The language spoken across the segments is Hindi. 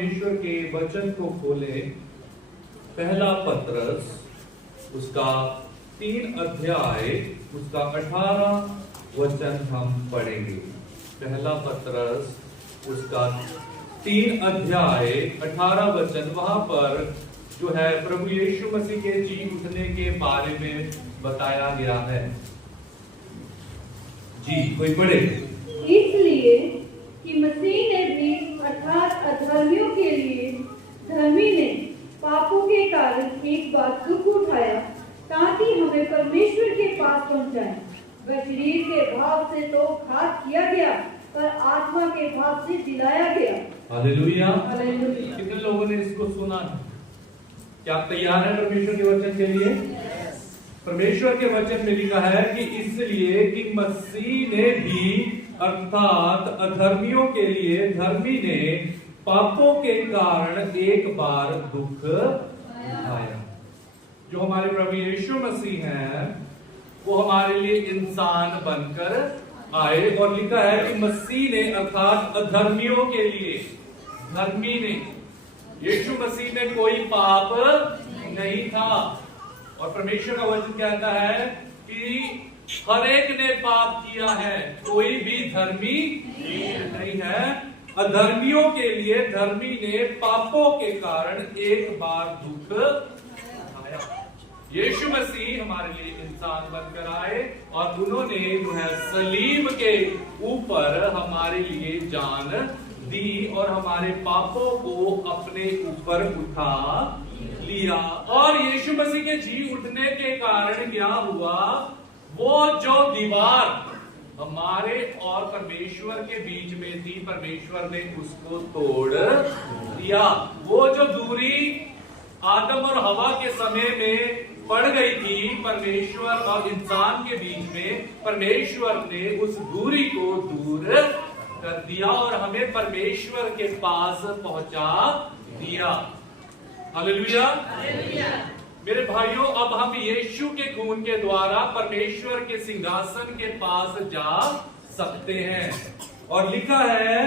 परमेश्वर के वचन को खोले, पहला पत्रस उसका 3 अध्याय उसका 18 वचन हम पढ़ेंगे। पहला पत्रस उसका 3 अध्याय 18 वचन, वहां पर जो है प्रभु यीशु मसीह के जी उठने के बारे में बताया गया है। जी कोई पढ़े। इसलिए कि मसीह ने भी अर्थात अधर्मियों के लिए धर्मी ने पापों के कारण एक बार दुख उठाया, ताकि हमें परमेश्वर के पास पहुंचाए। वह शरीर के भाव से तो घात किया गया, पर आत्मा के भाव से जिलाया गया। हालेलुया। हालेलुया। कितने लोगों ने इसको सुना है? क्या आप तैयार हैं परमेश्वर के वचन के लिए? परमेश्वर के वचन में लिखा है कि इसलिए कि मसीह ने भी अर्थात अधर्मियों के लिए धर्मी ने पापों के कारण एक बार दुख उठाया। जो हमारे प्रभु यीशु मसीह हैं वो हमारे लिए इंसान बनकर आए, और लिखा है कि मसीह ने अर्थात अधर्मियों के लिए धर्मी ने, यीशु मसीह में कोई पाप नहीं था। और परमेश्वर का वचन कहता है कि हर एक ने पाप किया है, कोई भी धर्मी नहीं है। अधर्मियों के लिए धर्मी ने पापों के कारण एक बार दुख उठाया। यीशु मसीह हमारे लिए इंसान बनकर आए और उन्होंने जो है सलीब के ऊपर हमारे लिए जान दी और हमारे पापों को अपने ऊपर उठा लिया। और यीशु मसीह के जी उठने के कारण क्या हुआ? वो जो दीवार हमारे और परमेश्वर के बीच में थी, परमेश्वर ने उसको तोड़ दिया। वो जो दूरी आदम और हवा के समय में पड़ गई थी परमेश्वर और इंसान के बीच में, परमेश्वर ने उस दूरी को दूर कर दिया और हमें परमेश्वर के पास पहुंचा दिया। हालेलुया। मेरे भाइयों, अब हम यीशु के खून के द्वारा परमेश्वर के सिंहासन के पास जा सकते हैं। और लिखा है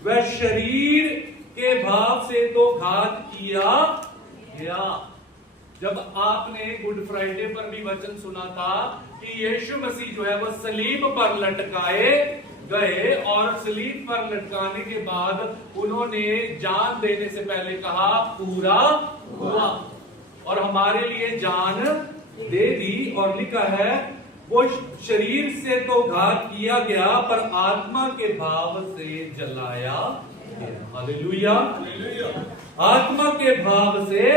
वह शरीर के भाव से तो घात किया गया। जब आपने गुड फ्राइडे पर भी वचन सुना था कि यीशु मसीह जो है वो सलीब पर लटकाए गए, और सलीब पर लटकाने के बाद उन्होंने जान देने से पहले कहा पूरा हुआ, और हमारे लिए जान दे दी। और लिखा है वो शरीर से तो घात किया गया, पर आत्मा के भाव से जलाया गया। हालेलुया। आत्मा के भाव से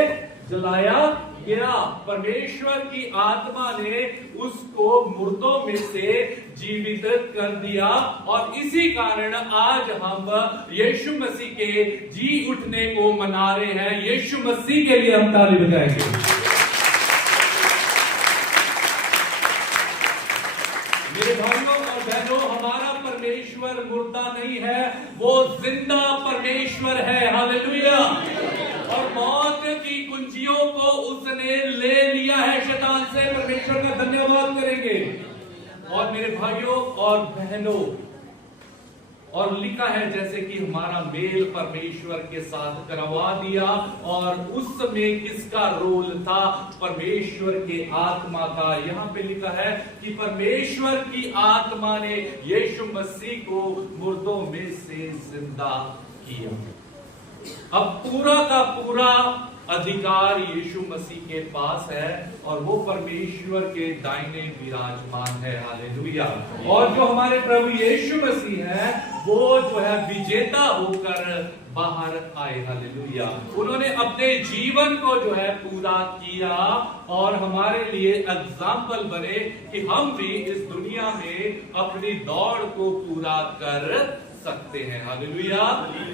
जलाया गया। परमेश्वर की आत्मा ने उसको मुर्दों में से जीवित कर दिया, और इसी कारण आज हम यीशु मसीह के जी उठने को मना रहे हैं। यीशु मसीह के लिए हम ताली बजाएंगे। मेरे भाइयों और बहनों, हमारा परमेश्वर मुर्दा नहीं है, वो जिंदा परमेश्वर है। हालेलुया। और मौत की कुंजियों को उसने ले लिया है शैतान से। परमेश्वर का धन्यवाद करेंगे। और मेरे भाइयों और बहनों, और लिखा है जैसे कि हमारा मेल परमेश्वर के साथ करवा दिया, और उस समय किसका रोल था? परमेश्वर के आत्मा का। यहाँ पे लिखा है कि परमेश्वर की आत्मा ने यीशु मसीह को मुर्दों में से जिंदा किया। अब पूरा का पूरा अधिकार यीशु मसीह के पास है, और वो परमेश्वर के दाहिने विराजमान है। हालेलुया। और जो हमारे प्रभु यीशु मसीह है वो जो है विजेता होकर बाहर आए। हालेलुया। उन्होंने अपने जीवन को जो है पूरा किया और हमारे लिए एग्जाम्पल बने कि हम भी इस दुनिया में अपनी दौड़ को पूरा कर सकते हैं। हालेलुया।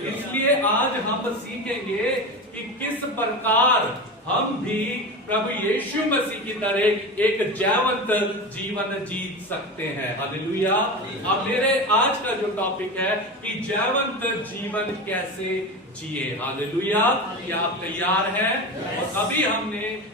इसलिए आज हम सीखेंगे कि किस प्रकार हम भी प्रभु यीशु मसीह की तरह एक जयवंत जीवन जीत सकते हैं। हालेलुया। अब मेरे आज का जो टॉपिक है कि जयवंत जीवन कैसे जिए। हालेलुया। क्या आप तैयार हैं? और अभी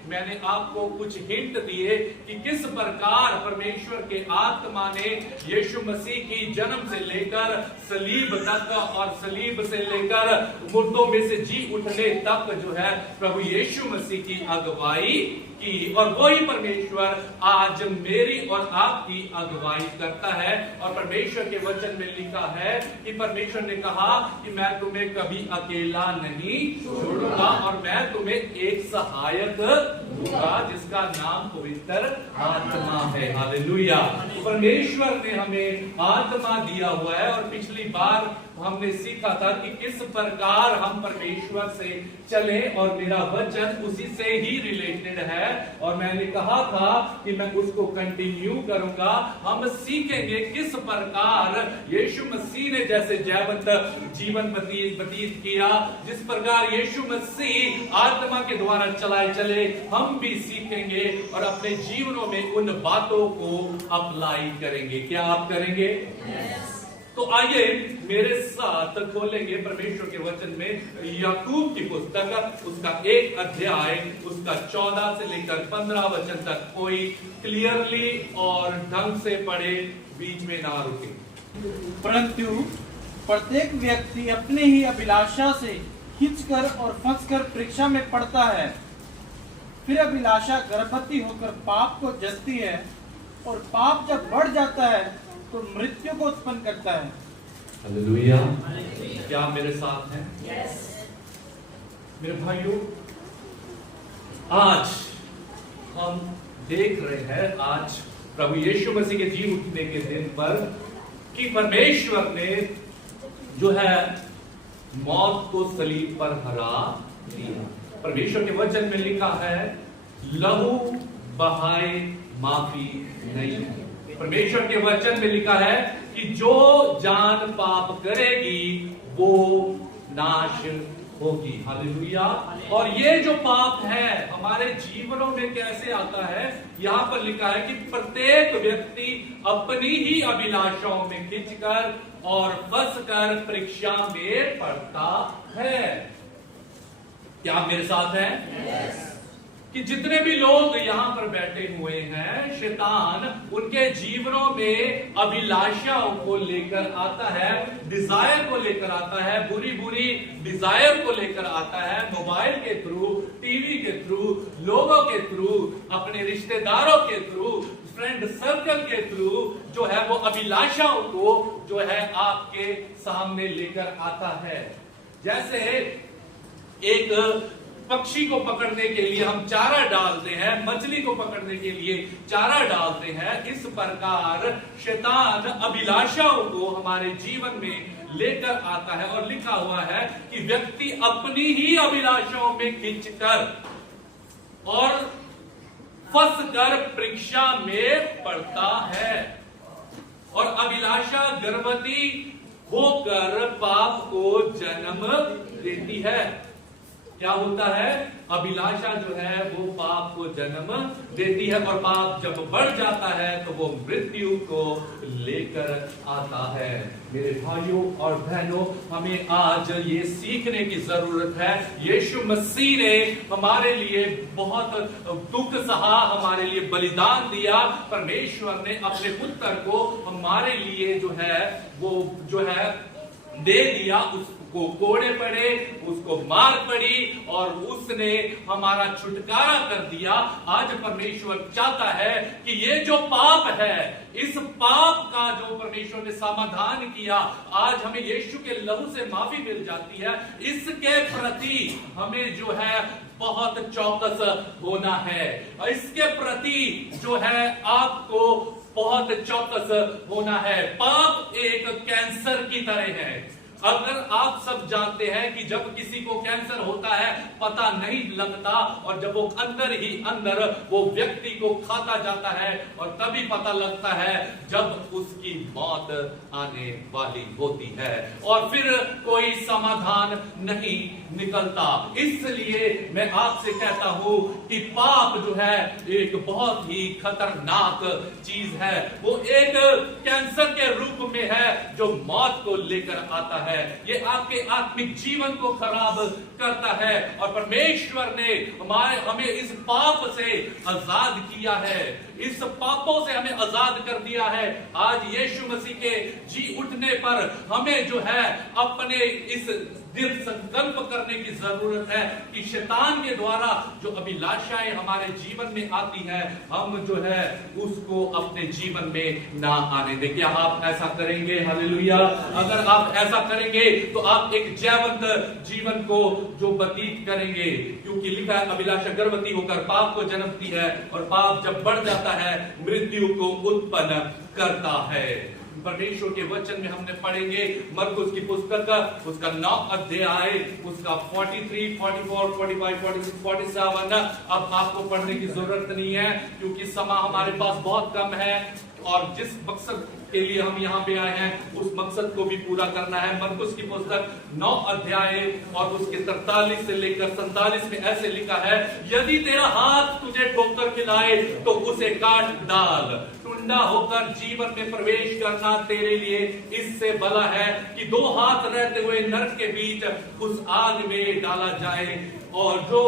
मैंने आपको कुछ हिंट दिए कि किस प्रकार परमेश्वर के आत्मा ने यीशु मसीह की जन्म से लेकर सलीब तक और सलीब से लेकर मुर्दों में से जी उठने तक जो है प्रभु यीशु मसीह की अगुवाई की। और वही परमेश्वर आज मेरी और आपकी अगुवाई करता है। और परमेश्वर के वचन में लिखा है कि परमेश्वर ने कहा कि मैं तुम्हें कभी अकेला नहीं छोड़ूंगा और मैं तुम्हें एक सहायक दूंगा जिसका नाम पवित्र आत्मा है। हालेलुया। परमेश्वर ने हमें आत्मा दिया हुआ है। और पिछली बार हमने सीखा था कि किस प्रकार हम परमेश्वर से चले और मेरा वचन उसी से ही रिलेटेड है और मैंने कहा था कि मैं उसको कंटिन्यू करूंगा। हम सीखेंगे किस प्रकार यीशु मसीह ने जैसे जयवंत जीवन व्यतीत किया, जिस प्रकार यीशु मसीह आत्मा के द्वारा चलाए चले, हम भी सीखेंगे और अपने जीवनों में उन बातों को अप्लाई करेंगे। क्या आप करेंगे? तो आइए मेरे साथ खोलेंगे परमेश्वर के वचन में याकूब की पुस्तक, उसका 1 अध्याय, उसका 14 से लेकर 15 वचन तक। कोई क्लियरली और ढंग से पढ़े, बीच में ना रुके। परंतु प्रत्येक व्यक्ति अपने ही अभिलाषा से खींचकर और फंसकर परीक्षा में पड़ता है। फिर अभिलाषा गर्भवती होकर पाप को जन्मती है और पाप जब बढ़ जाता है तो मृत्यु को उत्पन्न करता है। हालेलुया। क्या मेरे साथ हैं? yes. मेरे भाइयों, आज हम देख रहे हैं, आज प्रभु यीशु मसीह के जी उठने के दिन पर, कि परमेश्वर ने जो है मौत को सलीब पर हरा दिया। परमेश्वर के वचन में लिखा है, लहू बहाए माफी नहीं। परमेश्वर के वचन में लिखा है कि जो जान पाप करेगी वो नाश होगी। हालेलुया। और ये जो पाप है हमारे जीवनों में कैसे आता है, यहां पर लिखा है कि प्रत्येक व्यक्ति अपनी ही अभिलाषाओं में खिंचकर और फंसकर परीक्षा में पड़ता है। क्या मेरे साथ है? yes. कि जितने भी लोग यहां पर बैठे हुए हैं, शैतान उनके जीवनों में अभिलाषाओं को लेकर आता है, डिजायर को लेकर आता है, बुरी बुरी डिजायर को लेकर आता है। मोबाइल के थ्रू, टीवी के थ्रू, लोगों के थ्रू, अपने रिश्तेदारों के थ्रू, फ्रेंड सर्कल के थ्रू जो है वो अभिलाषाओं को जो है आपके सामने लेकर आता है। जैसे एक पक्षी को पकड़ने के लिए हम चारा डालते हैं, मछली को पकड़ने के लिए चारा डालते हैं, इस प्रकार शैतान अभिलाषाओं को हमारे जीवन में लेकर आता है। और लिखा हुआ है कि व्यक्ति अपनी ही अभिलाषाओं में खिंचकर और फंसकर परीक्षा में पड़ता है। और अभिलाषा गर्भवती होकर पाप को जन्म देती है। क्या होता है? अभिलाषा जो है वो पाप को जन्म देती है और पाप जब बढ़ जाता है तो वो मृत्यु को लेकर आता है। मेरे भाइयों और बहनों, हमें आज ये सीखने की जरूरत है, यीशु मसीह ने हमारे लिए बहुत दुख सहा, हमारे लिए बलिदान दिया। परमेश्वर ने अपने पुत्र को हमारे लिए जो है वो जो है दे दिया, उसको कोड़े पड़े, उसको मार पड़ी और उसने हमारा छुटकारा कर दिया। आज परमेश्वर चाहता है कि ये जो पाप है, इस पाप का जो परमेश्वर ने समाधान किया, आज हमें यीशु के लहू से माफी मिल जाती है। इसके प्रति हमें जो है बहुत चौकस होना है। इसके प्रति जो है आपको बहुत चौकस होना है। पाप एक कैंसर की तरह है। अगर आप सब जानते हैं कि जब किसी को कैंसर होता है पता नहीं लगता, और जब वो अंदर ही अंदर वो व्यक्ति को खाता जाता है और तभी पता लगता है जब उसकी मौत आने वाली होती है और फिर कोई समाधान नहीं निकलता। इसलिए मैं आपसे कहता हूं कि पाप जो है एक बहुत ही खतरनाक चीज है। वो एक कैंसर के रूप में है जो मौत को लेकर आता है, ये आपके आत्मिक जीवन को खराब करता है। और परमेश्वर ने हमें इस पाप से आजाद किया है, इस पापों से हमें आजाद कर दिया है। आज यीशु मसीह के जी उठने पर हमें जो है अपने इस दृढ़ संकल्प करने की जरूरत है कि शैतान के द्वारा जो अभिलाषाएं हमारे जीवन में आती है, हम जो है उसको अपने जीवन में ना आने दें। क्या आप ऐसा करेंगे? हालेलुया। अगर आप ऐसा करेंगे तो आप एक जयवंत जीवन को जो व्यतीत करेंगे, क्योंकि लिखा है अभिलाषा गर्भवती होकर पाप को जन्मती है और पाप जब बढ़ जाता है मृत्यु को उत्पन्न करता है। परमेश्वर के वचन में हमने पढ़ेंगे मरकुस की पुस्तक उसका 9 अध्याय उसका 43, 44, 45, 46, 47। अब आपको पढ़ने की जरूरत नहीं है क्योंकि समय हमारे पास बहुत कम है और जिस मकसद के लिए हम यहाँ पे आए हैं उस मकसद को भी पूरा करना है। मरकुस की पुस्तक 9 अध्याय और उसके 43 से लेकर 47 में ऐसे लिखा है, यदि तेरा हाथ तुझे ठोकर खिलाए तो उसे काट डाल, टुंडा होकर जीवन में प्रवेश करना तेरे लिए इससे भला है कि 2 हाथ रहते हुए नरक के बीच उस आग में डाला जाए और जो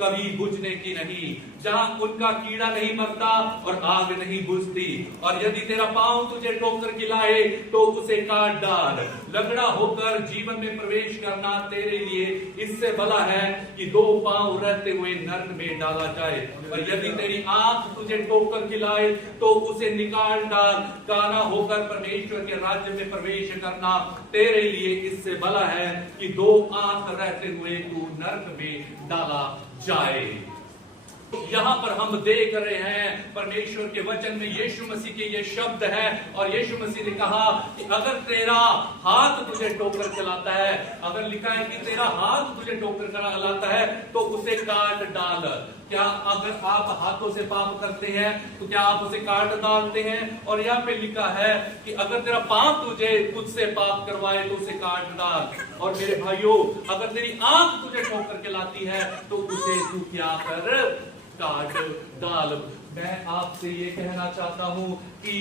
कभी बुझने की नहीं, जहां उनका कीड़ा नहीं मरता और आग नहीं बुझती। और यदि तेरा पांव तुझे ठोकर खिलाए तो उसे काट डाल, लंगड़ा होकर जीवन में प्रवेश करना तेरे लिए इससे भला है कि 2 पांव रहते हुए नरक में डाला जाए। और यदि तेरी आंख तुझे ठोकर खिलाए तो उसे निकाल डाल, काना होकर परमेश्वर के राज्य में प्रवेश करना तेरे लिए इससे भला है कि 2 आंख रहते हुए तू नरक में डाला जाए। यहाँ पर हम देख रहे हैं परमेश्वर के वचन में यीशु मसीह के ये शब्द है और यीशु मसीह ने कहा कि अगर तेरा हाथ तुझे ठोकर खिलाता है, अगर लिखा है कि तेरा हाथ तुझे ठोकर खिलाता है तो उसे काट डाल। क्या अगर आप हाथों से पाप करते हैं तो क्या आप उसे काट डालते हैं? और यहाँ पे लिखा है कि अगर तेरा पाप तुझे तुझसे पाप करवाए तो उसे काट डाल। और मेरे भाइयों, अगर तेरी आंख तुझे ठोकर खिलाती है तो उसे तू क्या कर? काट डाल। मैं आपसे ये कहना चाहता हूं कि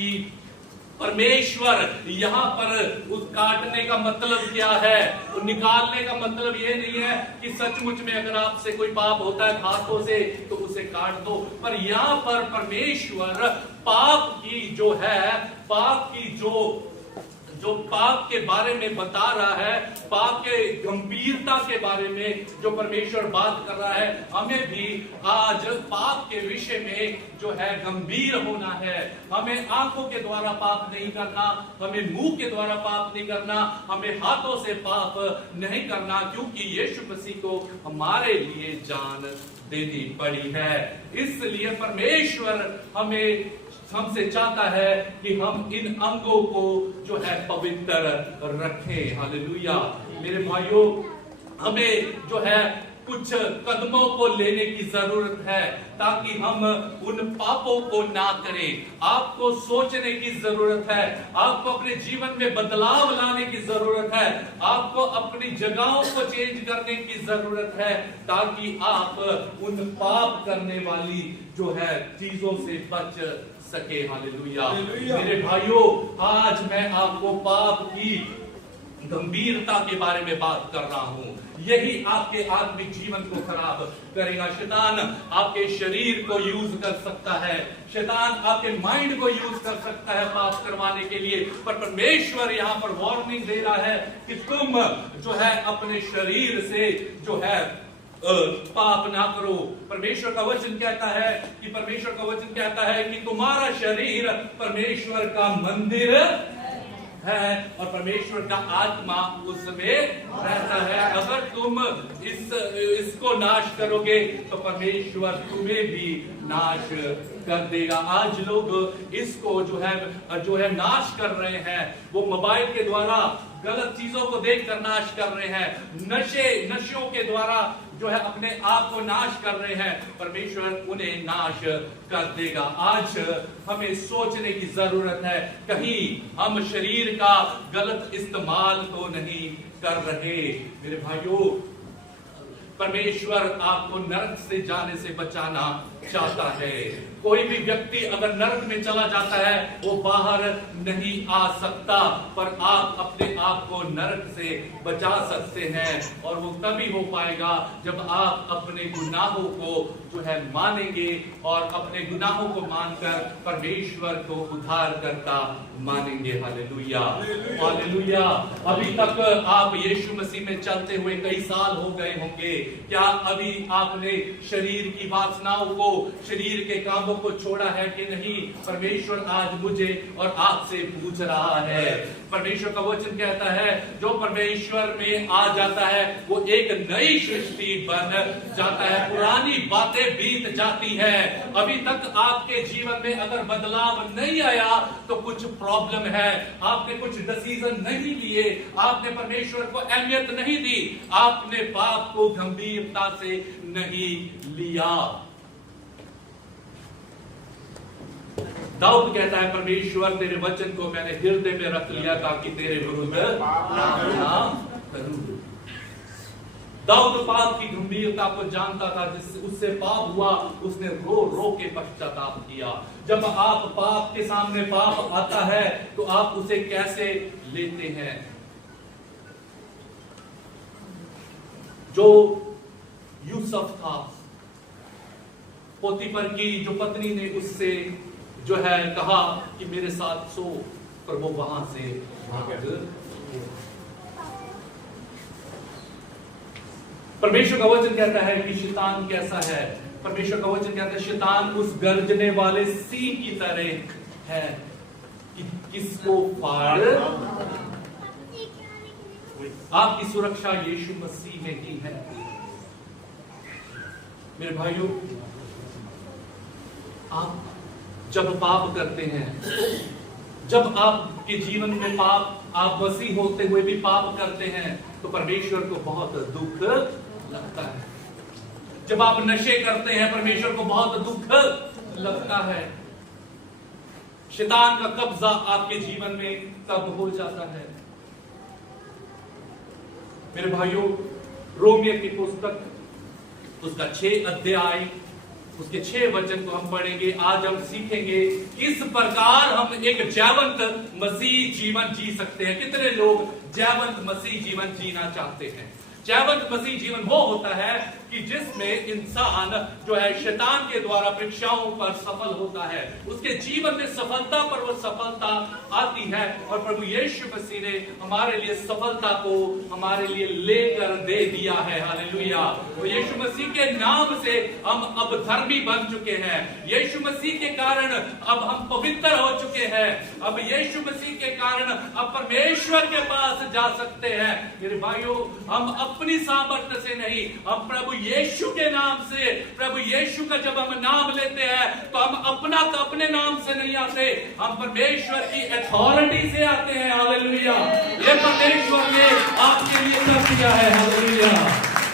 परमेश्वर यहाँ पर उस काटने का मतलब क्या है, निकालने का मतलब ये नहीं है कि सचमुच में अगर आपसे कोई पाप होता है हाथों से तो उसे काट दो। पर यहाँ पर परमेश्वर पाप की जो है, पाप की जो पाप के बारे में बता रहा है, पाप के गंभीरता के बारे में जो परमेश्वर बात कर रहा है, हमें भी आज पाप के विषय में जो है गंभीर होना है। हमें आंखों के द्वारा पाप नहीं करना, हमें मुंह के द्वारा पाप नहीं करना, हमें हाथों से पाप नहीं करना, क्योंकि यीशु मसीह को हमारे लिए जान देनी पड़ी है। इसलिए परमेश्वर हमसे चाहता है कि हम इन अंगों को जो है पवित्र रखें। हालेलुया। मेरे भाइयों, हमें जो है कुछ कदमों को लेने की जरूरत है ताकि हम उन पापों को ना करें। आपको सोचने की जरूरत है, आपको अपने जीवन में बदलाव लाने की जरूरत है, आपको अपनी जगहों को चेंज करने की जरूरत है ताकि आप उन पाप करने वाली जो है चीजों से बच सके। हालेलुया। मेरे भाइयों, आज मैं आपको पाप की गंभीरता के बारे में बात कर रहा हूं। यही आपके आत्मिक जीवन को खराब करेगा। शैतान आपके शरीर को यूज कर सकता है, शैतान आपके माइंड को यूज कर सकता है पाप करवाने के लिए, पर परमेश्वर यहाँ पर वार्निंग दे रहा है कि तुम जो है अपने शरीर से जो है पाप ना करो। परमेश्वर का वचन कहता है कि तुम्हारा शरीर परमेश्वर का मंदिर है और परमेश्वर का आत्मा उसमें रहता है। अगर तुम इसको नाश करोगे तो परमेश्वर तुम्हें भी नाश कर देगा। आज लोग इसको जो है नाश कर रहे हैं। वो मोबाइल के द्वारा गलत चीजों को देखकर नाश कर रहे हैं, नशों के द्वारा जो है अपने आप को नाश कर रहे हैं। परमेश्वर उन्हें नाश कर देगा। आज हमें सोचने की जरूरत है, कहीं हम शरीर का गलत इस्तेमाल तो नहीं कर रहे। मेरे भाइयों, परमेश्वर आपको नरक से जाने से बचाना चाहता है। कोई भी व्यक्ति अगर नरक में चला जाता है वो बाहर नहीं आ सकता, पर आप अपने आप को नरक से बचा सकते हैं। और वो तभी हो पाएगा जब आप अपने गुनाहों को जो है मानेंगे और अपने गुनाहों को मानकर परमेश्वर को उद्धार करता मानेंगे। Hallelujah, hallelujah. अभी तक आप यीशु मसीह में चलते हुए कई साल हो गए होंगे। क्या अभी आपने शरीर की वासनाओं को, शरीर के कामों को छोड़ा है कि नहीं? परमेश्वर आज मुझे और आपसे पूछ रहा है। परमेश्वर का वचन कहता है जो परमेश्वर में आ जाता है वो एक नई सृष्टि बन जाता है, पुरानी बातें बीत जाती है। अभी तक आपके जीवन में अगर बदलाव नहीं आया तो कुछ प्रॉब्लम है। आपने कुछ डिसीजन नहीं लिए, आपने परमेश्वर को अहमियत नहीं दी, आपने पाप को गंभीरता से नहीं लिया। दाऊद कहता है परमेश्वर तेरे वचन को मैंने हृदय में रख लिया ताकि तेरे विरुद्ध ना करूं। दाऊद पाप की गंभीरता को जानता था, जिससे उससे पाप हुआ उसने रो रो के पश्चाताप किया। जब आप पाप के सामने पाप आता है तो आप उसे कैसे लेते हैं? जो यूसुफ था, पोतीफर की जो पत्नी ने उससे जो है कहा कि मेरे साथ सो, पर वो वहां से भाग। परमेश्वर का वचन कहता है कि शैतान कैसा है? परमेश्वर का वचन कहता है शैतान उस गर्जने वाले सिंह की तरह है कि किसको फाड़। आपकी सुरक्षा यीशु मसीह में ही है। मेरे भाइयों, आप जब पाप करते हैं, जब आपके जीवन में पाप, आप मसीह होते हुए भी पाप करते हैं तो परमेश्वर को बहुत दुख लगता है। जब आप नशे करते हैं परमेश्वर को बहुत दुख लगता है। शैतान का कब्जा आपके जीवन में तब हो जाता है। मेरे भाइयों, रोमियो की पुस्तक उसका 6 अध्याय उसके 6 वचन को हम पढ़ेंगे। आज हम सीखेंगे किस प्रकार हम एक जयवंत मसीह जीवन जी सकते हैं। कितने लोग जयवंत मसीह जीवन जीना चाहते हैं? जयवंत मसीह जीवन वो होता है कि जिसमें इंसान जो है शैतान के द्वारा परीक्षाओं पर सफल होता है, उसके जीवन में सफलता पर वो सफलता आती है। और प्रभु यीशु मसीह ने हमारे लिए सफलता को हमारे लिए लेकर दे दिया है। हालेलुया। तो यीशु मसीह के नाम से हम अब धर्मी बन चुके हैं। यीशु मसीह के कारण अब हम पवित्र हो चुके हैं। अब यीशु मसीह के कारण अब परमेश्वर के पास जा सकते हैं। मेरे भाइयों, हम अपनी सामर्थ्य से नहीं, हम प्रभु यीशु के नाम से, प्रभु यीशु का जब हम नाम लेते हैं तो हम अपने नाम से नहीं आते, हम परमेश्वर की अथॉरिटी से आते हैं। हालेलुया। ये परमेश्वर ने आपके लिए कर दिया है। हालेलुया।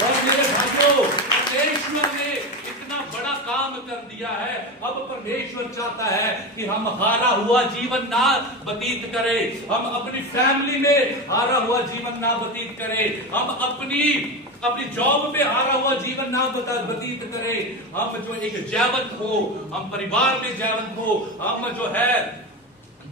और मेरे भाइयों, परमेश्वर ने इतना बड़ा काम कर दिया है। अब परमेश्वर चाहता है कि हम हारा हुआ जीवन ना व्यतीत करें, हम अपनी फैमिली में हारा हुआ जीवन ना व्यतीत करें, हम अपनी जॉब में हारा हुआ जीवन ना व्यतीत करें। हम जो एक जयवंत हो, हम परिवार में जयवंत हो, हम जो है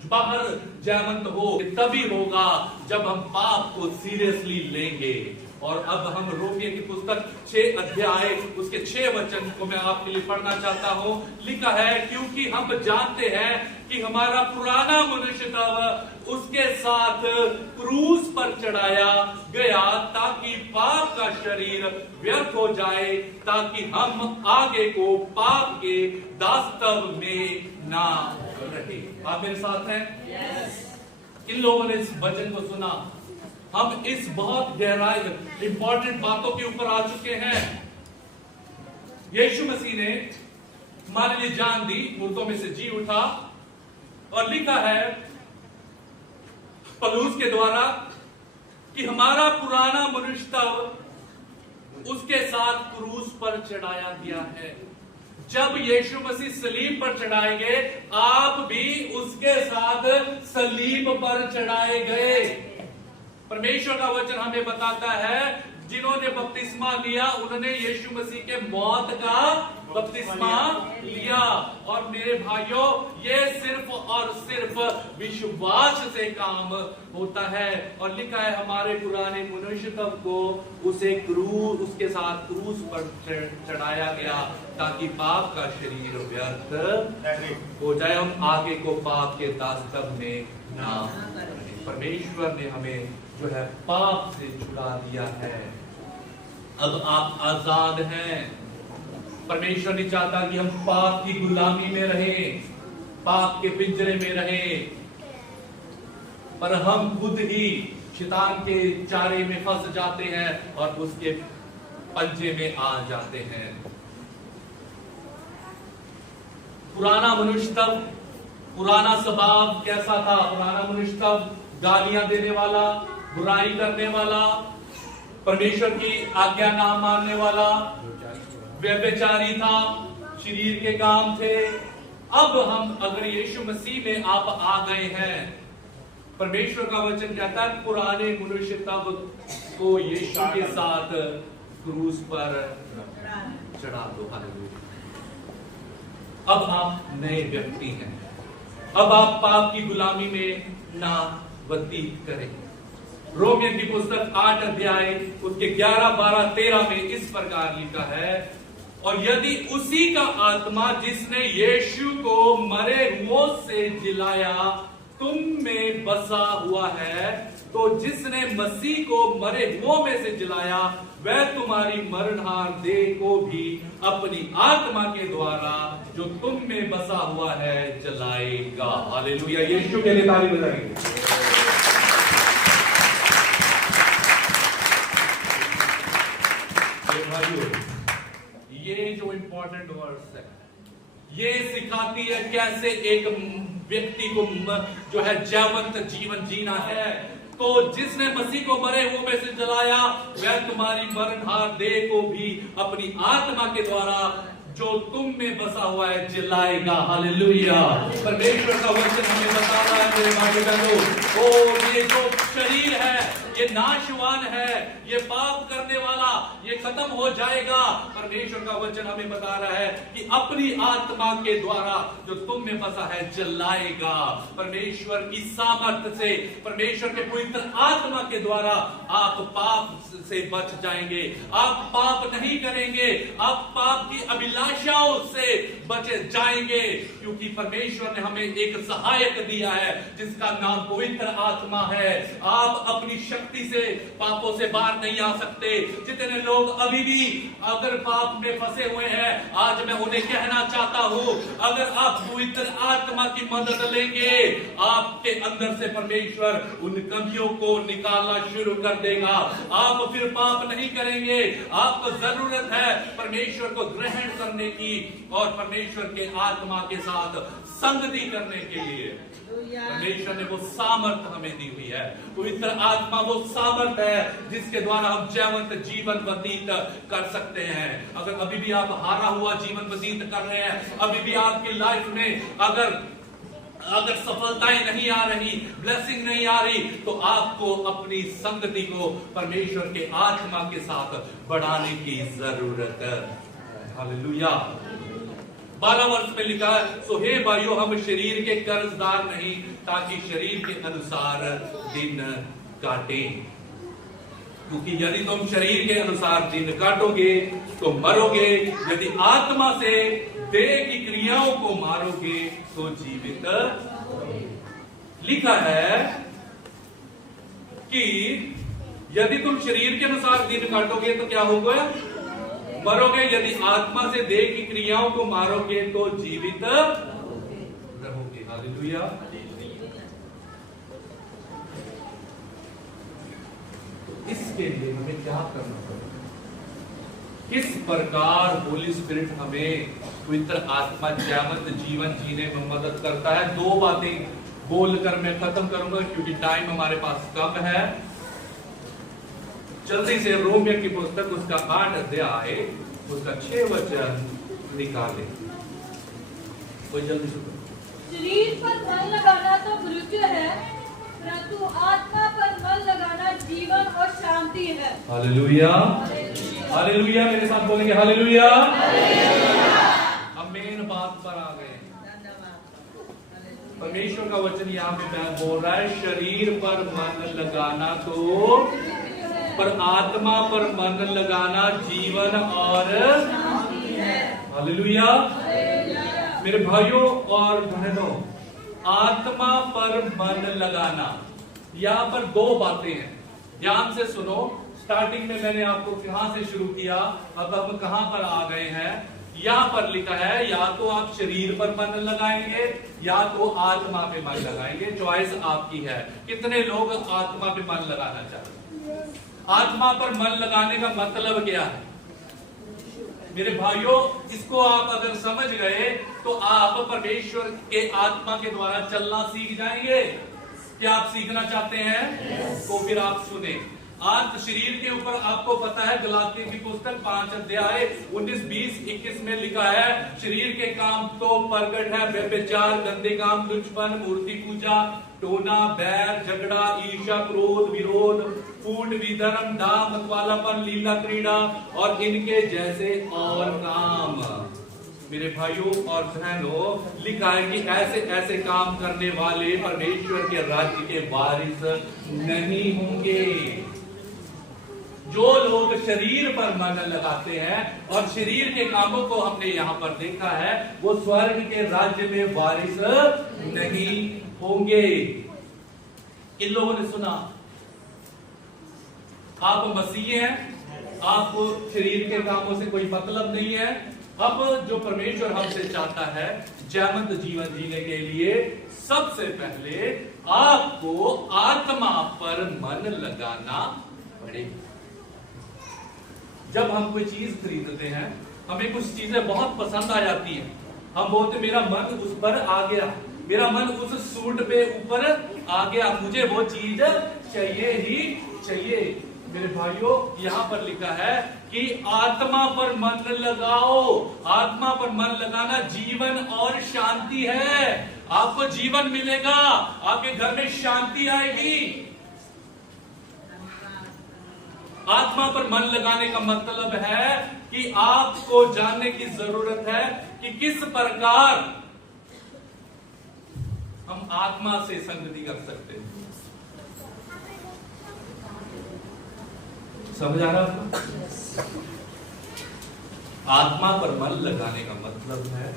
बाहर जयवंत हो, तभी होगा जब हम पाप को सीरियसली लेंगे। और अब हम रोमियो की पुस्तक 6 अध्याय उसके 6 वचन को मैं आपके लिए पढ़ना चाहता हूं। लिखा है, क्योंकि हम जानते हैं कि हमारा पुराना मनुष्य उसके साथ क्रूस पर चढ़ाया गया ताकि पाप का शरीर व्यर्थ हो जाए, ताकि हम आगे को पाप के दास्तव में ना रहे। आप मेरे साथ हैं? किन लोगों ने इस वचन को सुना? हम इस बहुत गहराई इंपॉर्टेंट बातों के ऊपर आ चुके हैं। यीशु मसीह ने हमारे लिए जान दी, मुर्दों में से जी उठा, और लिखा है पौलुस के द्वारा कि हमारा पुराना मनुष्य उसके साथ क्रूस पर चढ़ाया गया है। जब यीशु मसीह सलीब पर चढ़ाए गए, आप भी उसके साथ सलीब पर चढ़ाए गए। परमेश्वर का वचन हमें बताता है जिन्होंने बपतिस्मा लिया उन्होंने यीशु मसीह के मौत का बपतिस्मा लिया। और मेरे भाइयों, ये सिर्फ और सिर्फ विश्वास से काम होता है। और लिखा है हमारे पुराने मनुष्यत्व को उसके साथ क्रूस पर चढ़ाया गया ताकि पाप का शरीर व्यर्थ हो जाए, हम आगे को पाप के दास्तव में ना। परमेश्वर ने हमें जो है पाप से छुड़ा दिया है। अब आप आजाद हैं। परमेश्वर नहीं चाहता कि हम पाप की गुलामी में रहें, पाप के पिंजरे में रहें, पर हम खुद ही शैतान के चारे में फंस जाते हैं और उसके पंजे में आ जाते हैं। पुराना मनुष्यत्व, पुराना स्वभाव कैसा था? पुराना मनुष्यत्व गालियां देने वाला, बुराई करने वाला, परमेश्वर की आज्ञा ना मानने वाला, व्यभिचारी था, शरीर के काम थे। अब हम अगर यीशु मसीह में आप आ गए हैं, परमेश्वर का वचन कहता है पुराने मनुष्यत्व को यीशु के साथ क्रूस पर चढ़ा दो। हालेलुया। अब आप नए व्यक्ति हैं। अब आप पाप की गुलामी में ना व्यतीत करें। रोमियो की पुस्तक 8 अध्याय उसके 11, 12, 13 में इस प्रकार लिखा है, और यदि उसी का आत्मा जिसने यीशु को मरे हुओं से जिलाया तुम में बसा हुआ है, तो जिसने मसीह को मरे हुओं में से जिलाया वह तुम्हारी मरणहार देह को भी अपनी आत्मा के द्वारा जो तुम में बसा हुआ है जलाएगा। हालेलुया। यीशु के लिए ताली बजाएंगे। ये जो इंपॉर्टेंट वर्ड्स है, ये सिखाती है कैसे एक व्यक्ति को जो है जयवंत जीवन जीना है। तो जिसने मसीह को मरे हुए में से जलाया वह तुम्हारी मरणहार देह को भी अपनी आत्मा के द्वारा जो तुम में बसा हुआ है जलाएगा। हालेलुया। परमेश्वर का वचन हमें बता रहा है मेरे भाई बहनों, ओ ये जो शरीर है ये नाशवान है, ये पाप करने वाला, ये खत्म हो जाएगा। परमेश्वर का वचन हमें बता रहा है कि अपनी आत्मा के द्वारा जो तुम में बसा है जलाएगा। परमेश्वर की सामर्थ्य से, परमेश्वर के पवित्र आत्मा के द्वारा आप पाप से बच जाएंगे। आप पाप नहीं करेंगे, आप पाप की अभिलाषाओं से बच जाएंगे, क्योंकि परमेश्वर ने हमें एक सहायक दिया है जिसका नाम पवित्र आत्मा है। आप अपनी शक्ति से पापों से बाहर नहीं आ सकते। जितने लोग अभी भी अगर पाप में फंसे हुए हैं, आज मैं उन्हें कहना चाहता हूं, अगर आप पवित्र आत्मा की मदद लेंगे, आपके अंदर से परमेश्वर उन कमियों को निकालना शुरू कर देगा। आप फिर पाप नहीं करेंगे। आपको जरूरत है परमेश्वर को ग्रहण करने की और परमेश्वर के आत्मा के साथ संगति करने के लिए। परमेश्वर ने वो सामर्थ हमें दी हुई है। पवित्र आत्मा वो सामर्थ है जिसके द्वारा हम जयवंत जीवन व्यतीत कर सकते हैं। अगर अभी भी आप हारा हुआ जीवन व्यतीत कर रहे हैं, अभी भी आपकी लाइफ में अगर सफलताएं नहीं आ रही, ब्लेसिंग नहीं आ रही, तो आपको अपनी संगति को परमेश्वर के आत्मा के साथ बढ़ाने की जरूरत है। हालेलुया। 12 वर्ष में लिखा है, सो हे भाइयों हम शरीर के कर्जदार नहीं, ताकि शरीर के अनुसार दिन काटें। क्योंकि यदि तुम शरीर के अनुसार दिन काटोगे तो मरोगे, यदि आत्मा से देह की क्रियाओं को मारोगे तो जीवित। लिखा है कि यदि तुम शरीर के अनुसार दिन काटोगे तो क्या होगा? मरोगे। यदि आत्मा से देह की क्रियाओं को मारोगे तो जीवित रहोगे। हालेलुया। इसके लिए हमें क्या करना पड़ेगा? किस प्रकार होली स्पिरिट हमें पवित्र आत्मा जयवंत जीवन जीने में मदद करता है? 2 बातें बोलकर मैं खत्म करूंगा क्योंकि टाइम हमारे पास कम है। जल्दी से रोमियो की पुस्तक उसका 8 अध्याय उसका 6 वचन निकाले। कोई जल्दी से। शरीर पर धन लगाना तो मृत्यु है, परंतु आत्मा पर मन लगाना जीवन और शांति है। Hallelujah, hallelujah. मेरे साथ बोलेंगे हालेलुया। अब मेन बात पर आ गए। परमेश्वर का वचन यहाँ पे बोल रहा है, शरीर पर मन लगाना तो, पर आत्मा पर मन लगाना जीवन और हालेलुया। मेरे भाइयों और बहनों, आत्मा पर मन लगाना, यहाँ पर दो बातें हैं। ध्यान से सुनो। स्टार्टिंग में मैंने आपको कहां से शुरू किया, अब हम कहां पर आ गए हैं। यहाँ पर लिखा है, या तो आप शरीर पर मन लगाएंगे या तो आत्मा पे मन लगाएंगे। चॉइस आपकी है। कितने लोग आत्मा पे मन लगाना चाहते हैं? आत्मा पर मन लगाने का मतलब क्या है? मेरे भाइयों, इसको आप अगर समझ गए तो आप परमेश्वर के आत्मा के द्वारा चलना सीख जाएंगे। क्या आप सीखना चाहते हैं? तो फिर आप सुने। आज शरीर के ऊपर आपको पता है, गलातियों की पुस्तक 5 अध्याय 19, 20, 21 में लिखा है, शरीर के काम तो प्रगट है, व्यभिचार, गंदे काम, लुचपन, मूर्ति पूजा, टोना, बैर, झगड़ा, ईर्ष्या, क्रोध, विरोध, फूट, विधर्म, डाह, मतवालापन, लीला क्रीड़ा और इनके जैसे और काम। मेरे भाइयों और बहनों, लिखा है कि ऐसे ऐसे काम करने वाले परमेश्वर के राज्य के वारिस नहीं होंगे। जो लोग शरीर पर मन लगाते हैं और शरीर के कामों को हमने यहाँ पर देखा है, वो स्वर्ग के राज्य में वारिस नहीं होंगे। इन लोगों ने सुना, आप मसीह हैं, आपको शरीर के कामों से कोई मतलब नहीं है। अब जो परमेश्वर हमसे चाहता है जयवंत जीवन जीने के लिए, सबसे पहले आपको आत्मा पर मन लगाना पड़ेगा। जब हम कोई चीज खरीदते हैं, हमें कुछ चीजें बहुत पसंद आ जाती हैं, हम बोलते मेरा मन उस पर आ गया, मेरा मन उस सूट पे ऊपर आ गया, मुझे वो चीज चाहिए ही चाहिए। मेरे भाइयों, यहाँ पर लिखा है कि आत्मा पर मन लगाओ। आत्मा पर मन लगाना जीवन और शांति है। आपको जीवन मिलेगा, आपके घर में शांति आएगी। आत्मा पर मन लगाने का मतलब है कि आपको जानने की जरूरत है कि किस प्रकार हम आत्मा से संगति कर सकते हैं। समझ आ रहा है? आत्मा पर मन लगाने का मतलब है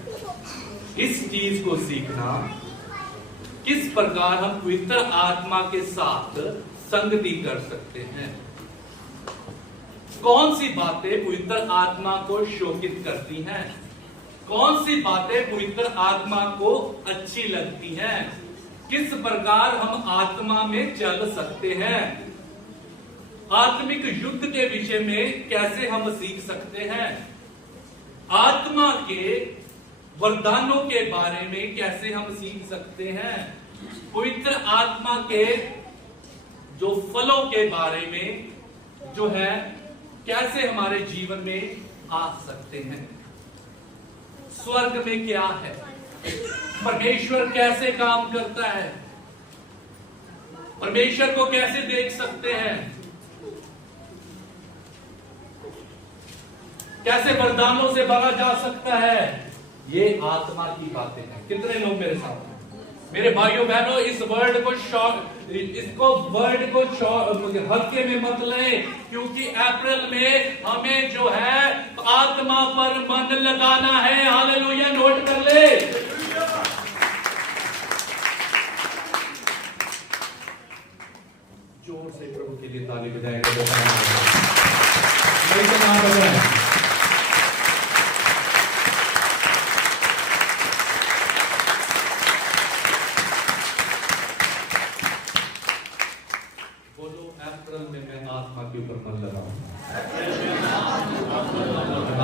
इस चीज को सीखना, किस प्रकार हम पवित्र आत्मा के साथ संगति कर सकते हैं। कौन सी बातें पवित्र आत्मा को शोकित करती हैं, कौन सी बातें पवित्र आत्मा को अच्छी लगती हैं, किस प्रकार हम आत्मा में चल सकते हैं, आत्मिक युद्ध के विषय में कैसे हम सीख सकते हैं, आत्मा के वरदानों के बारे में कैसे हम सीख सकते हैं, पवित्र आत्मा के जो फलों के बारे में जो है कैसे हमारे जीवन में आ सकते हैं, स्वर्ग में क्या है, परमेश्वर कैसे काम करता है, परमेश्वर को कैसे देख सकते हैं, कैसे वरदानों से भरा जा सकता है। ये आत्मा की बातें हैं। कितने लोग मेरे साथ हैं? मेरे भाइयों बहनों, इस वर्ड को हल्के में मत लें, क्योंकि अप्रैल में हमें जो है आत्मा पर मन लगाना है। हालेलुया, नोट कर ले। जोर से प्रभु के लिए ताली बजाएंगे।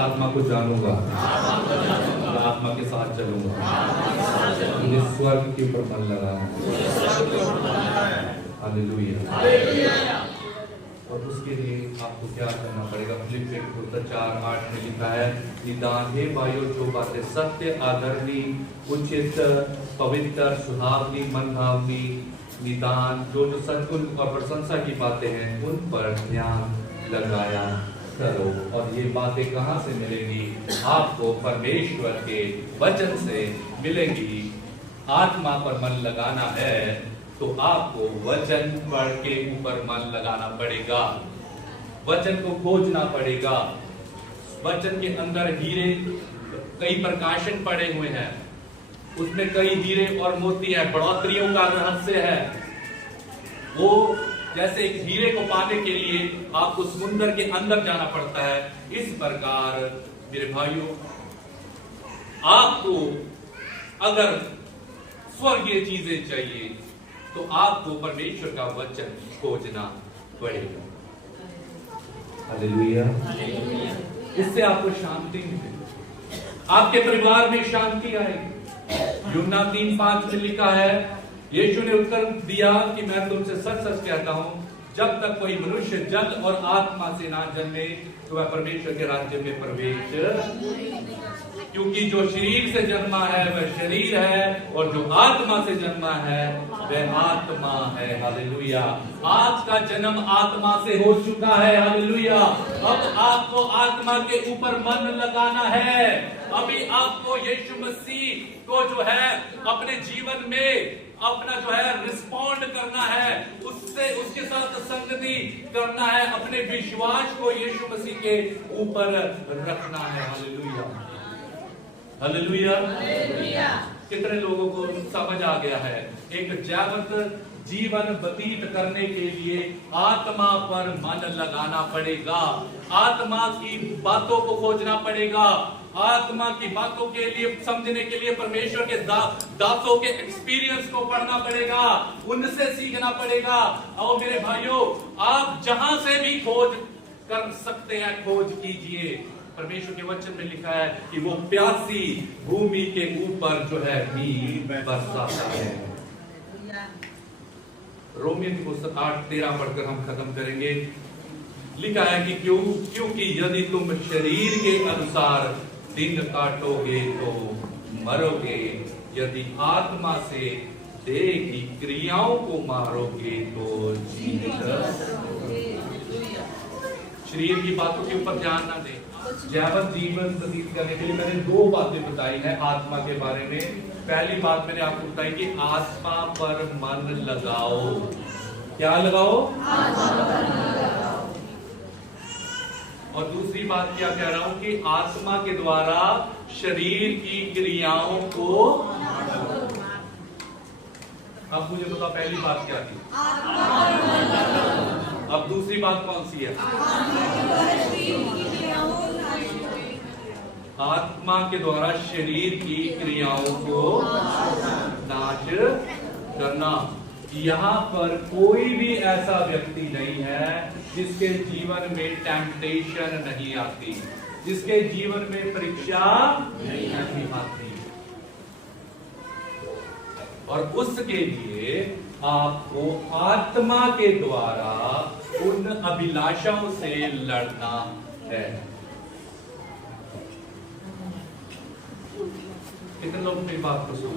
आत्मा को जानूंगा, आत्मा के साथ चलूंगा, मुझे स्वर्ग के ऊपर मन लगाना। हालेलुया। और उसके लिए आपको क्या करना पड़ेगा? फिलिप्पियों 4:8 में लिखा है, निदान हे भाइयों, जो बातें सत्य, आदरणीय, उचित, पवित्र, सुहावनी, मनभावनी, निदान जो जो सद्गुण और प्रशंसा की बातें हैं उन पर ध्यान लगाया करो। और ये बातें कहाँ से मिलेंगी? आपको परमेश्वर के वचन से मिलेंगी। आत्मा पर मन लगाना है तो आपको वचन पढ़ के ऊपर मन लगाना पड़ेगा, वचन को खोजना पड़ेगा। वचन के अंदर हीरे कई प्रकाशन पड़े हुए हैं, उसमें कई हीरे और मोती है, बढ़ोतरियों का रहस्य है। वो जैसे एक हीरे को पाने के लिए आपको समुद्र के अंदर जाना पड़ता है, इस प्रकार मेरे भाइयों आपको अगर स्वर्गीय चीजें चाहिए तो आपको परमेश्वर का वचन खोजना पड़ेगा। हालेलुया। इससे आपको शांति मिलेगी, आपके परिवार में शांति आएगी। यूहन्ना 3:5 में लिखा है, यीशु ने उत्तर दिया कि मैं तुमसे सच सच कहता हूं, जब तक कोई मनुष्य जल और आत्मा से ना जन्मे तो वह परमेश्वर के राज्य में प्रवेश। क्योंकि जो शरीर से जन्मा है वह शरीर है, और जो आत्मा से जन्मा है वह आत्मा है। हालेलुया। आज का जन्म आत्मा से हो चुका है। हालेलुया। अब आपको आत्मा के ऊपर मन लगाना है। अभी आपको यीशु मसीह को जो है अपने जीवन में अपना जो है रिस्पॉन्ड करना है, उससे उसके साथ संगति करना है, अपने विश्वास को यीशु मसीह के ऊपर रखना है। हालेलुया। हालेलुया। कितने लोगों को समझ आ गया है? एक जैवत जीवन व्यतीत करने के लिए आत्मा पर मन लगाना पड़ेगा, आत्मा की बातों को खोजना पड़ेगा, आत्मा की बातों के लिए समझने के लिए परमेश्वर के दासों के एक्सपीरियंस को पढ़ना पड़ेगा, उनसे सीखना पड़ेगा। और मेरे भाइयों, आप जहां से भी खोज कर सकते हैं खोज कीजिए। परमेश्वर के वचन में लिखा है कि वो प्यासी भूमि के ऊपर जो है नीर बरसाता है। रोमियो की पुस्तक 8:13 पढ़कर हम खत्म करेंगे। लिखा है कि क्योंकि यदि तुम शरीर के अनुसार दिन काटोगे तो मरोगे, यदि आत्मा से देह की क्रियाओं को मारोगे तो जीवित रहोगे। शरीर की बातों के ऊपर ध्यान ना दें। जैवत जीवन व्यतीत करने के लिए मैंने 2 बातें बताई हैं आत्मा के बारे में। पहली बात मैंने आपको बताई कि आत्मा पर मन लगाओ। क्या लगाओ? आत्मा पर मन लगाओ। और दूसरी बात क्या कह रहा हूं कि आत्मा के द्वारा शरीर की क्रियाओं को। अब मुझे बताओ पहली बात क्या थी? अब दूसरी बात कौन सी है? आत्मा के द्वारा शरीर की क्रियाओं को नाश करना। यहाँ पर कोई भी ऐसा व्यक्ति नहीं है जिसके जीवन में टेम्पटेशन नहीं आती, जिसके जीवन में परीक्षा नहीं आती। और उसके लिए आपको आत्मा के द्वारा उन अभिलाषाओं से लड़ना है। कितने लोग मेरी बात को सुन?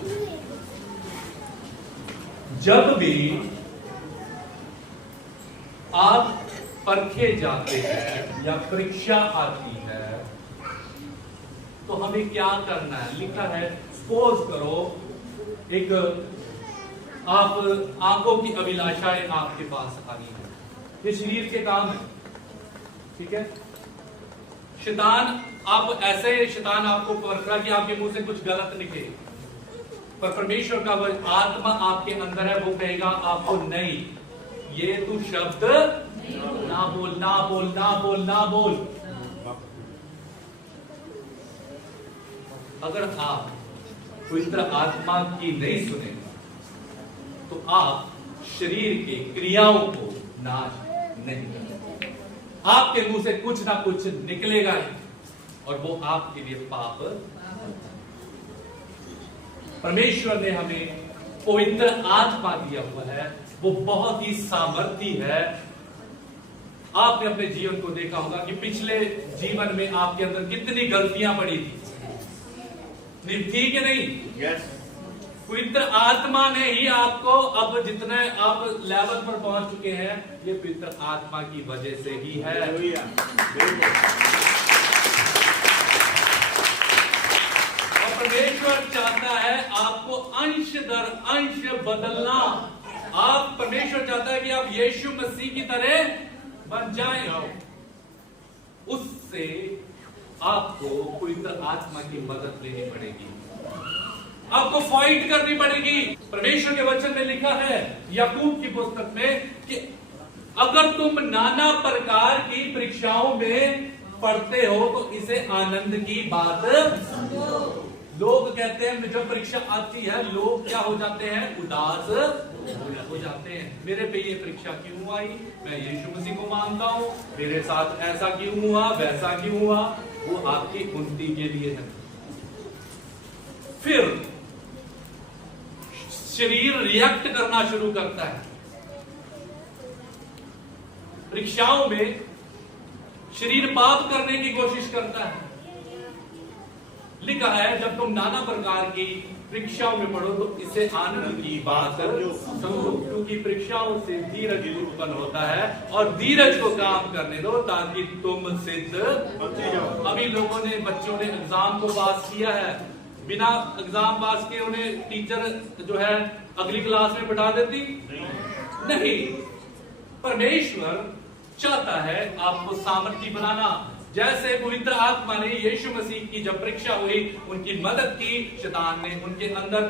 जब भी आप परखे जाते हैं या परीक्षा आती है तो हमें क्या करना है? लिखा है, सपोज करो एक आप आंखों की अभिलाषाएं आपके पास आनी है, ये शरीर के काम है, ठीक है। शैतान आप ऐसे शैतान आपको परख रहा कि आपके मुंह से कुछ गलत निकले, पर परमेश्वर का आत्मा आपके अंदर है, वो कहेगा आपको नहीं, ये तू शब्द ना बोल ना बोल ना बोल ना बोल। अगर आप पवित्र आत्मा की नहीं सुने तो आप शरीर की क्रियाओं को नाश नहीं करेंगे। आपके मुंह से कुछ ना कुछ निकलेगा और वो आपके लिए पाप। परमेश्वर ने हमें पवित्र आत्मा दिया हुआ है, वो बहुत ही सामर्थी है। आपने अपने जीवन को देखा होगा कि पिछले जीवन में आपके अंदर कितनी गलतियां पड़ी थी, थी कि नहीं? yes. पवित्र आत्मा ने ही आपको, अब जितने आप लेवल पर पहुंच चुके हैं, ये पवित्र आत्मा की वजह से ही है। और परमेश्वर चाहता है आपको अंश दर अंश बदलना। आप, परमेश्वर चाहता है कि आप यीशु मसीह की तरह बन जाएं। उससे आपको पवित्र आत्मा की मदद लेनी पड़ेगी, आपको फाइट करनी पड़ेगी। परमेश्वर के वचन में लिखा है याकूब की पुस्तक में कि अगर तुम नाना प्रकार की परीक्षाओं में पढ़ते हो तो इसे आनंद की बात समझो। लोग कहते हैं जब परीक्षा आती है लोग क्या हो जाते हैं, उदास हो जाते हैं। मेरे पे ये परीक्षा क्यों आई, मैं यीशु मसीह को मानता हूं, मेरे साथ ऐसा क्यों हुआ, वैसा क्यों हुआ। वो आपकी उन्नति के लिए है। फिर शरीर रिएक्ट करना शुरू करता है। परीक्षाओं में शरीर पाप करने की कोशिश करता है। लिखा है जब तुम नाना प्रकार की परीक्षाओं में पढ़ो तो इसे आनंद की बात समझो, क्योंकि परीक्षाओं से धीरज उत्पन्न होता है और धीरज को काम करने दो ताकि तुम सिद्ध बन जाओ। अभी लोगों ने, बच्चों ने एग्जाम को पास किया है, बिना एग्जाम पास के उन्हें टीचर जो है अगली क्लास में बैठा देती नहीं। परमेश्वर चाहता है आपको सामर्थ्य बनाना। जैसे पवित्र आत्मा ने यीशु मसीह की जब परीक्षा हुई, उनकी मदद की, शैतान ने उनके अंदर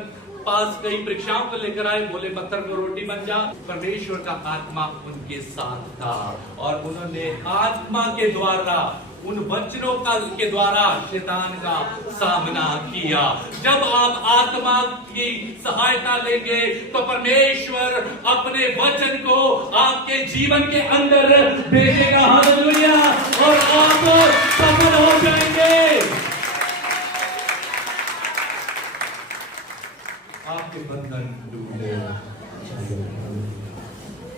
पास कई परीक्षाओं को लेकर आए, बोले पत्थर को रोटी बन जा। परमेश्वर का आत्मा उनके साथ था और उन्होंने आत्मा के द्वारा, उन वचनों के द्वारा शैतान का सामना किया। जब आप आत्मा की सहायता लेंगे तो परमेश्वर अपने वचन को आपके जीवन के अंदर भेजेगा। हालेलुया। और आप सफल हो जाएंगे। आपके बंधन टूटे।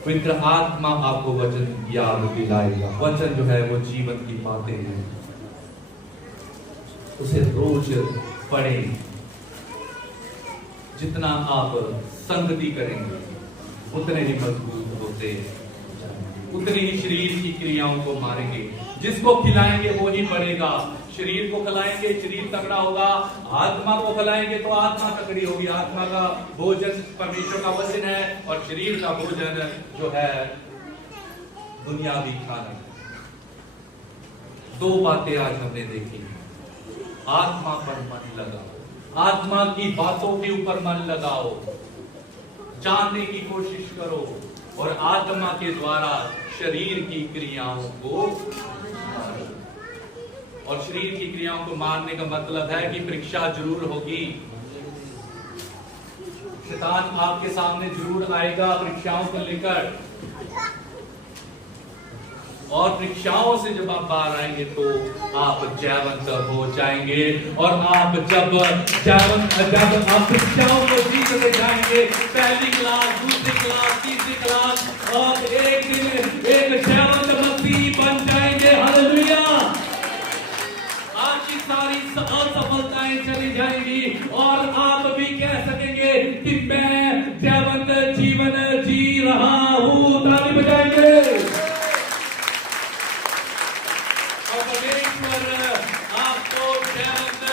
पवित्र आत्मा आपको वचन याद दिलाएगा। वचन जो है वो जीवन की बातें हैं, उसे रोज पढ़ें। जितना आप संगति करेंगे उतने ही मजबूत होते, उतनी ही शरीर की क्रियाओं को मारेंगे। जिसको खिलाएंगे वो ही बढ़ेगा। शरीर को खिलाएंगे, शरीर तगड़ा होगा। आत्मा को खिलाएंगे तो आत्मा तगड़ी होगी। आत्मा का भोजन परमेश्वर का वचन है और शरीर का भोजन जो है दुनियावी खाना। दो बातें आज हमने देखी। आत्मा पर मन लगाओ, आत्मा की बातों के ऊपर मन लगाओ, जानने की कोशिश करो और आत्मा के द्वारा शरीर की क्रियाओं को, और शरीर की क्रियाओं को मारने का मतलब है कि परीक्षा जरूर होगी। शैतान आपके सामने जरूर आएगा परीक्षाओं को लेकर, और परीक्षाओं से जब आप बाहर आएंगे तो आप जयवंत हो जाएंगे। और आप जब आप परीक्षाओं को जीतते जाएंगे, पहली क्लास, दूसरी क्लास, तीसरी क्लास, और एक दिन एक जयवंत मसीह बन जाएंगे। हालेलुया। आपकी सारी असफलताएं चली जाएंगी और आप भी कह सकेंगे कि मैं जयवंत जीवन जी रहा हूं। ताली बजाएंगे। और परमेश्वर आपको जयवंत